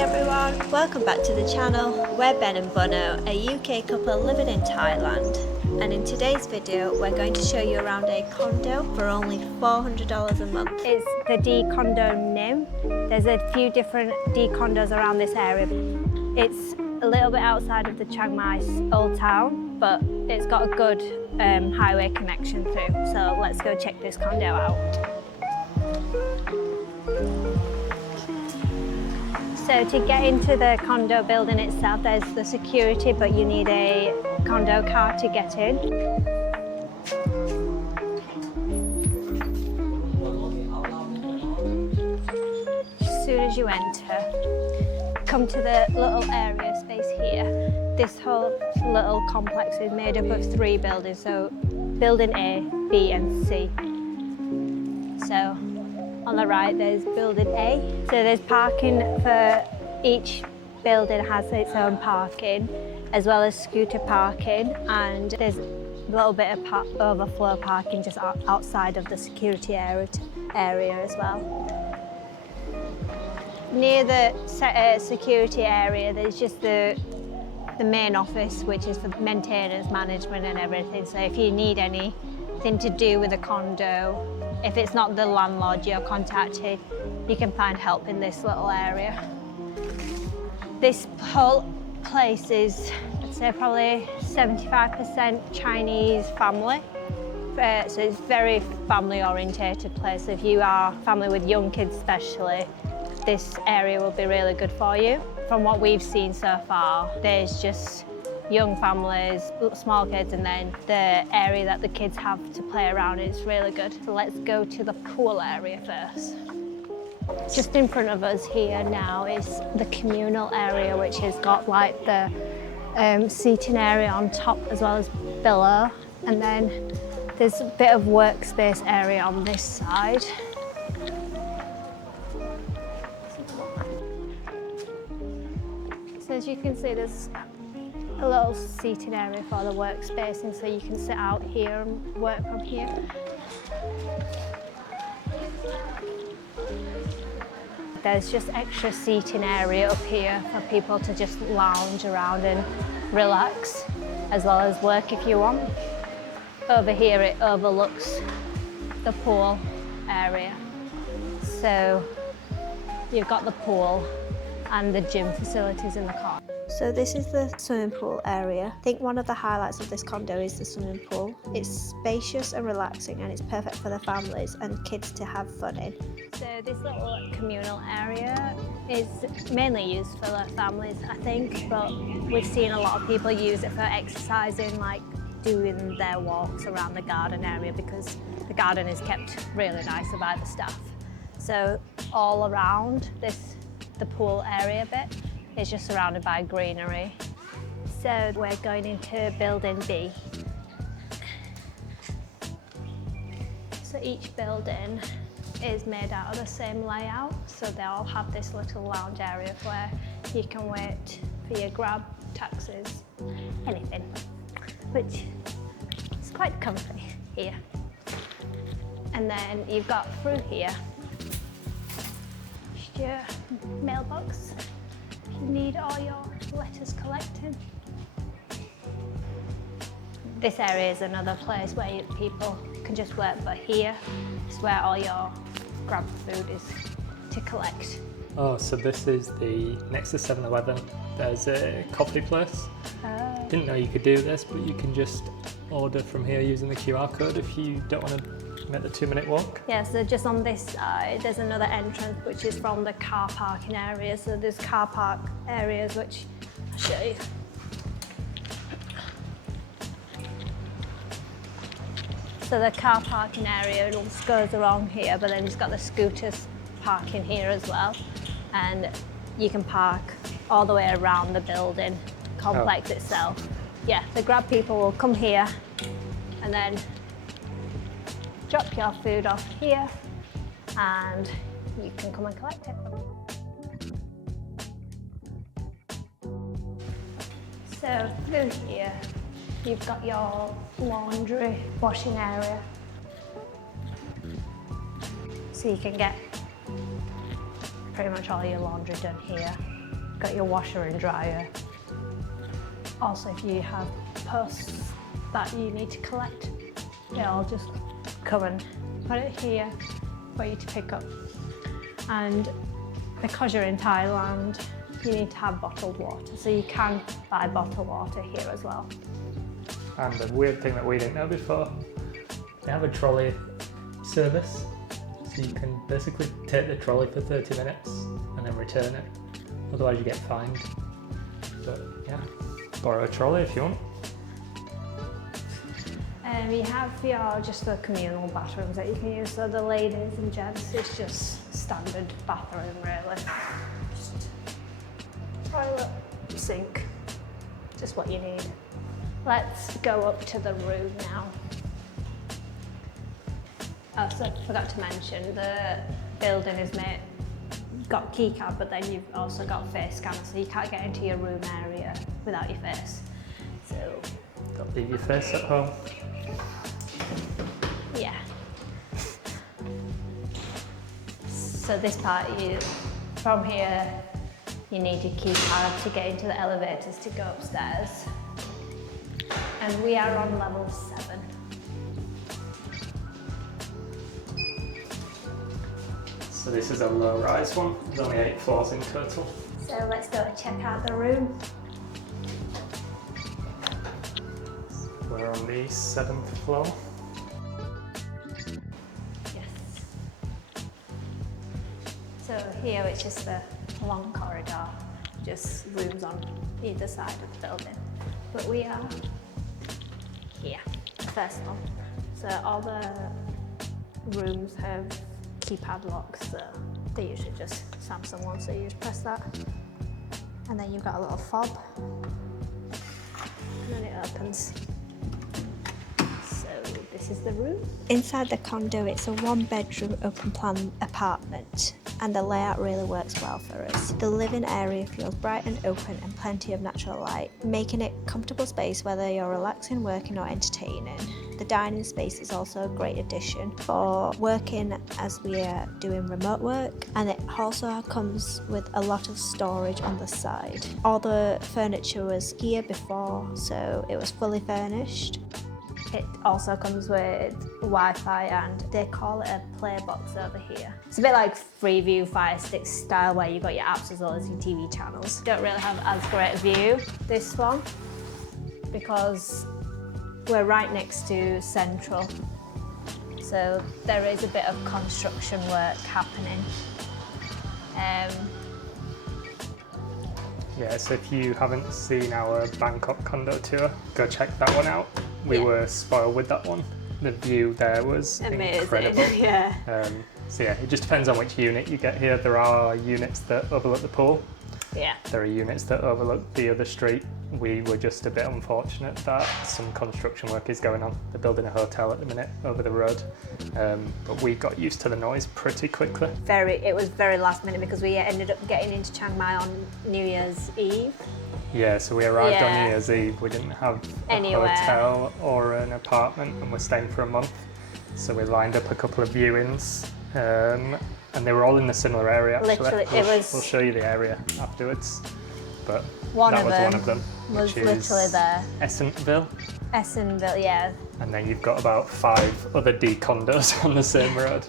everyone, welcome back to the channel. We're Ben and Bono, a UK couple living in Thailand, and in today's video we're going to show you around a condo for only $400 a month. It's the D Condo Nim. There's a few different D condos around this area. It's a little bit outside of the Chiang Mai old town, but it's got a good highway connection through. So let's go check this condo out. So to get into the condo building itself, there's the security, but you need a condo car to get in. As soon as you enter, come to the little area space here. This whole little complex is made up of 3 buildings, so building A, B and C. So on the right there's building A. So there's parking for each building has its own parking, as well as scooter parking, and there's a little bit of overflow parking just outside of the security area as well. Near the security area there's just the main office, which is for maintenance, management and everything. So if you need anything to do with a condo, if it's not the landlord you're contacting, you can find help in this little area. This whole place is, I'd say, probably 75% Chinese family. So it's very family orientated place. If you are family with young kids especially, this area will be really good for you. From what we've seen so far, there's just young families, small kids, and then the area that the kids have to play around is really good. So let's go to the pool area first. Just in front of us here now is the communal area, which has got like the seating area on top as well as below. And then there's a bit of workspace area on this side. So as you can see, there's a little seating area for the workspace, and so you can sit out here and work from here. There's just extra seating area up here for people to just lounge around and relax, as well as work if you want. Over here it overlooks the pool area. So you've got the pool and the gym facilities in the car. So this is the swimming pool area. I think one of the highlights of this condo is the swimming pool. It's spacious and relaxing, and it's perfect for the families and kids to have fun in. So this little communal area is mainly used for the families, I think, but we've seen a lot of people use it for exercising, like doing their walks around the garden area, because the garden is kept really nice by the staff. So all around the pool area bit is just surrounded by greenery. So we're going into building B. So each building is made out of the same layout, so they all have this little lounge area where you can wait for your grab, taxis, anything, which is quite comfy here. And then you've got through here your mailbox if you need all your letters collecting. This area is another place where people can just work, but here is where all your grab food is to collect. Oh, so this is the next to 7-Eleven. There's a coffee place. Didn't know you could do this, but you can just order from here using the QR code if you don't want to make the 2-minute walk. Yeah, so just on this side, there's another entrance which is from the car parking area. So there's car park areas which I'll show you. So the car parking area just goes along here, but then it's got the scooters parking here as well. And you can park all the way around the building complex itself. Yeah, the grab people will come here and then drop your food off here, and you can come and collect it. So through here, you've got your laundry washing area. So you can get pretty much all your laundry done here. Got your washer and dryer. Also, if you have posts that you need to collect, they'll just come and put it here for you to pick up. And because you're in Thailand, you need to have bottled water, so you can buy bottled water here as well. And the weird thing that we didn't know before, they have a trolley service, so you can basically take the trolley for 30 minutes and then return it, otherwise you get fined. But yeah, borrow a trolley if you want. You have just the communal bathrooms that you can use, so the ladies and gents, it's just standard bathroom really. Just toilet, sink, just what you need. Let's go up to the room now. Oh, so I forgot to mention, the building is got key card, but then you've also got face scanner, so you can't get into your room area without your face. So Don't leave your face at home. yeah. So this part, from here, you need your key card to get into the elevators to go upstairs. And we are on level 7. So this is a low-rise one. There's only 8 floors in total. So let's go and check out the room. We're on the 7th floor. Yes. So here it's just a long corridor, just rooms on either side of the building. But we are here, the first one. So all the rooms have keypad locks, so they're usually just Samsung ones, so you just press that. And then you've got a little fob, and then it opens. So this is the room. Inside the condo, it's a 1-bedroom open plan apartment, and the layout really works well for us. The living area feels bright and open and plenty of natural light, making it a comfortable space whether you're relaxing, working or entertaining. The dining space is also a great addition for working as we are doing remote work, and it also comes with a lot of storage on the side. All the furniture was here before, so it was fully furnished. It also comes with Wi-Fi, and they call it a play box over here. It's a bit like Freeview Fire Stick style, where you've got your apps as well as your TV channels. Don't really have as great a view, this one, because we're right next to Central. So there is a bit of construction work happening. Yeah, so if you haven't seen our Bangkok condo tour, go check that one out. We were spoiled with that one. The view there was amazing. Incredible. Yeah. So yeah, it just depends on which unit you get here. There are units that overlook the pool. Yeah. There are units that overlook the other street. We were just a bit unfortunate that some construction work is going on. They're building a hotel at the minute over the road, but we got used to the noise pretty quickly. It was very last minute because we ended up getting into Chiang Mai on New Year's Eve. Yeah, so we arrived on New Year's Eve. We didn't have a hotel or an apartment, and we're staying for a month. So we lined up a couple of viewings, and they were all in a similar area. Actually, literally, we'll show you the area afterwards. But one that of was them one of them, was which literally is there. Essentville. Essentville, yeah. And then you've got about 5 other D condos on the same road.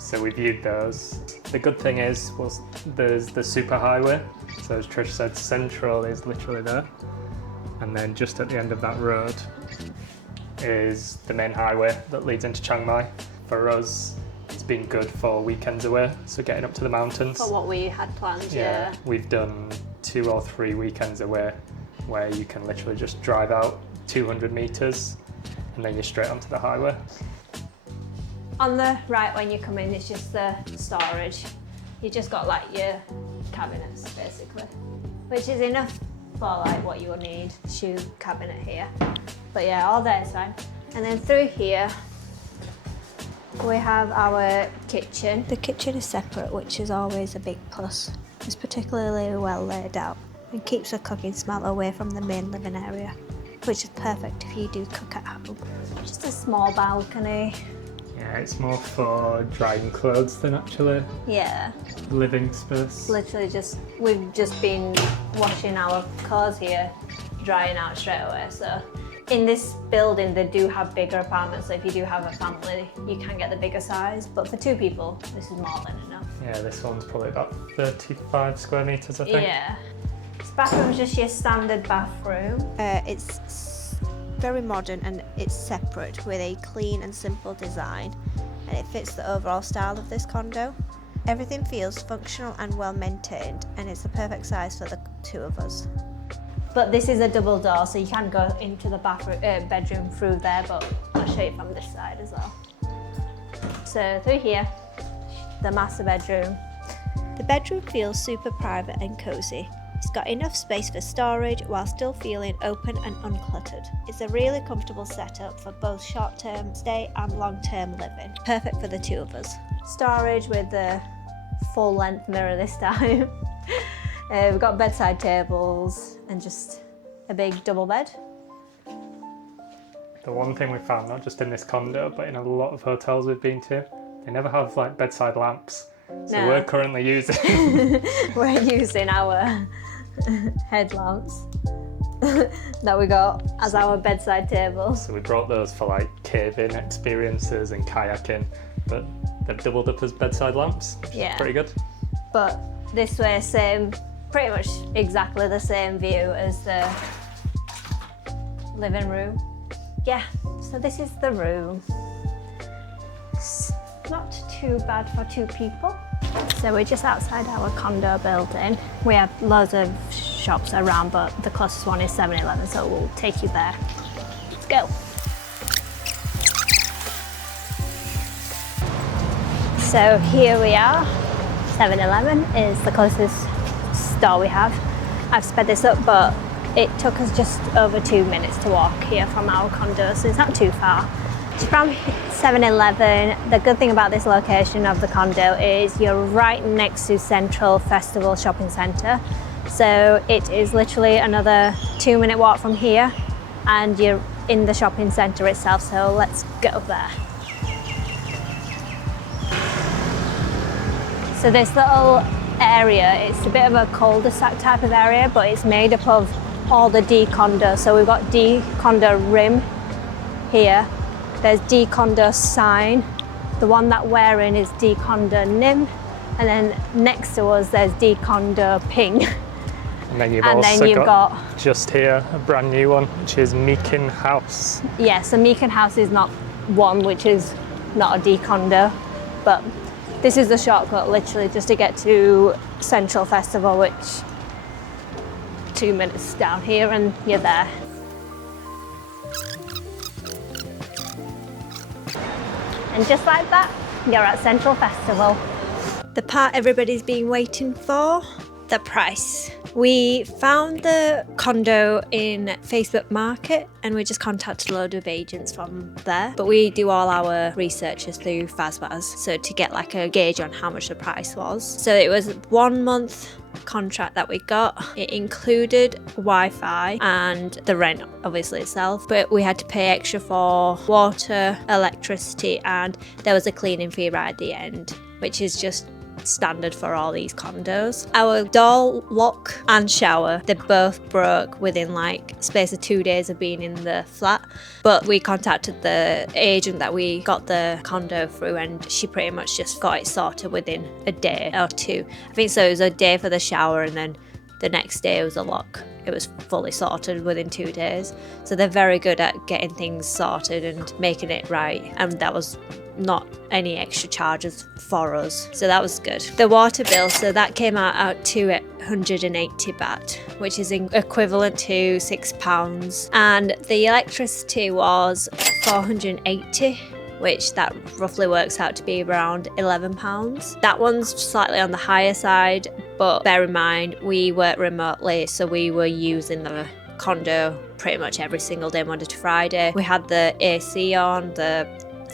So we viewed those. The good thing is, there's the superhighway. So as Trish said, Central is literally there. And then just at the end of that road is the main highway that leads into Chiang Mai. For us, it's been good for weekends away, so getting up to the mountains. For what we had planned, yeah. We've done 2 or 3 weekends away where you can literally just drive out 200 metres and then you're straight onto the highway. On the right when you come in, it's just the storage. You just got like your cabinets basically, which is enough for like what you will need. Shoe cabinet here, but yeah, all there is fine. And then through here we have our kitchen. The kitchen is separate, which is always a big plus. It's particularly well laid out and keeps the cooking smell away from the main living area, which is perfect if you do cook at home. Just a small balcony, Yeah, it's more for drying clothes than actually Yeah. living space. Literally we've just been washing our clothes here, drying out straight away. So in this building, they do have bigger apartments. So if you do have a family, you can get the bigger size. But for 2 people, this is more than enough. Yeah, this one's probably about 35 square meters, I think. Yeah. This bathroom's just your standard bathroom. It's very modern and it's separate with a clean and simple design, and it fits the overall style of this condo. Everything feels functional and well maintained, and it's the perfect size for the 2 of us. But this is a double door, so you can go into the bathroom, bedroom through there, but I'll show you from this side as well. So through here, the master bedroom. The bedroom feels super private and cozy. It's got enough space for storage while still feeling open and uncluttered. It's a really comfortable setup for both short-term stay and long-term living. Perfect for the 2 of us. Storage with the full-length mirror this time. We've got bedside tables and just a big double bed. The one thing we found, not just in this condo, but in a lot of hotels we've been to, they never have like bedside lamps. So No. we're currently using We're using our headlamps that we got as our bedside table. So we brought those for like cave-in experiences and kayaking, but they've doubled up as bedside lamps, which is pretty good. But this way, pretty much exactly the same view as the living room. Yeah, so this is the room. It's not too bad for 2 people. So we're just outside our condo building. We have loads of shops around, but the closest one is 7-Eleven, so we'll take you there. Let's go. So here we are. 7-Eleven is the closest store we have. I've sped this up, but it took us just over 2 minutes to walk here from our condo, so it's not too far. From 7-Eleven, the good thing about this location of the condo is you're right next to Central Festival Shopping Centre. So it is literally another 2-minute walk from here, and you're in the shopping centre itself, so let's go there. So this little area, it's a bit of a cul-de-sac type of area, but it's made up of all the D condos. So we've got D Condo Rim here. There's D Condo Sign. The one that we're in is D Condo Nim. And then next to us, there's D Condo Ping. And then you've And also then you've got just here a brand new one, which is Meakin House. Yeah, so Meakin House is not one, which is not a D Condo, but this is the shortcut literally just to get to Central Festival, which 2 minutes down here and you're there. And just like that, you're at Central Festival. The part everybody's been waiting for, the price. We found the condo in Facebook Market and we just contacted a load of agents from there. But we do all our researches through Fazbaz, so to get like a gauge on how much the price was. So it was a 1 month contract that we got. It included Wi-Fi and the rent obviously itself, but we had to pay extra for water, electricity, and there was a cleaning fee right at the end, which is just standard for all these condos. Our door lock and shower, they both broke within like space of 2 days of being in the flat, but we contacted the agent that we got the condo through and she pretty much just got it sorted within a day or 2. I think so it was a day for the shower and then the next day was a lock. It was fully sorted within 2 days. So they're very good at getting things sorted and making it right, and that was not any extra charges for us, so that was good. The water bill, so that came out at 280 baht, which is equivalent to £6, and the electricity was 480, which that roughly works out to be around £11. That one's slightly on the higher side, but bear in mind we work remotely, so we were using the condo pretty much every single day, Monday to Friday. We had the AC on, the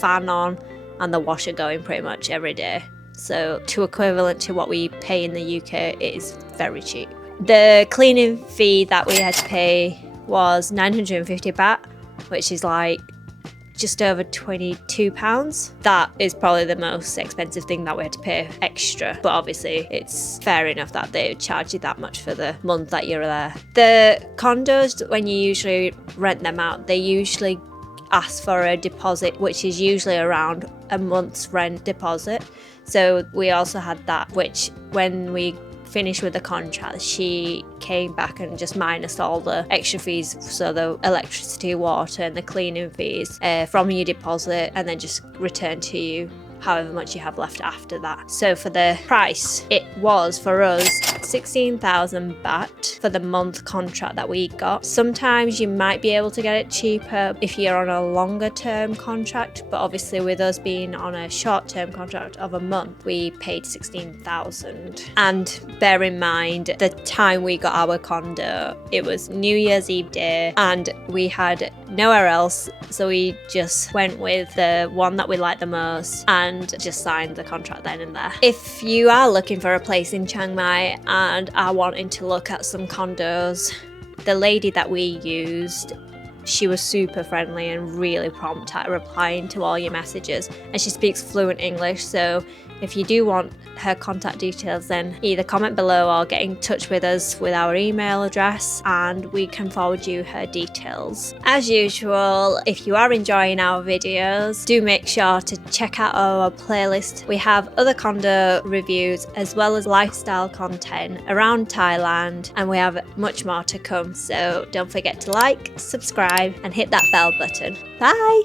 fan on, and the washer going pretty much every day. So to equivalent to what we pay in the UK, it is very cheap. The cleaning fee that we had to pay was 950 baht, which is like just over £22. That is probably the most expensive thing that we had to pay extra, but obviously it's fair enough that they charge you that much for the month that you're there. The condos, when you usually rent them out, they usually ask for a deposit, which is usually around a month's rent deposit. So we also had that, which when we finished with the contract, she came back and just minus all the extra fees, so the electricity, water and the cleaning fees from your deposit, and then just return to you however much you have left after that. So for the price, it was for us 16,000 baht for the month contract that we got. Sometimes you might be able to get it cheaper if you're on a longer term contract, but obviously with us being on a short term contract of a month, we paid 16,000. And bear in mind, the time we got our condo, it was New Year's Eve day and we had nowhere else, so we just went with the one that we liked the most and just signed the contract then and there. If you are looking for a place in Chiang Mai and are wanting to look at some condos, the lady that we used, she was super friendly and really prompt at replying to all your messages, and she speaks fluent English, so if you do want her contact details, then either comment below or get in touch with us with our email address and we can forward you her details. As usual, if you are enjoying our videos, do make sure to check out our playlist. We have other condo reviews as well as lifestyle content around Thailand, and we have much more to come, so don't forget to like, subscribe and hit that bell button. Bye!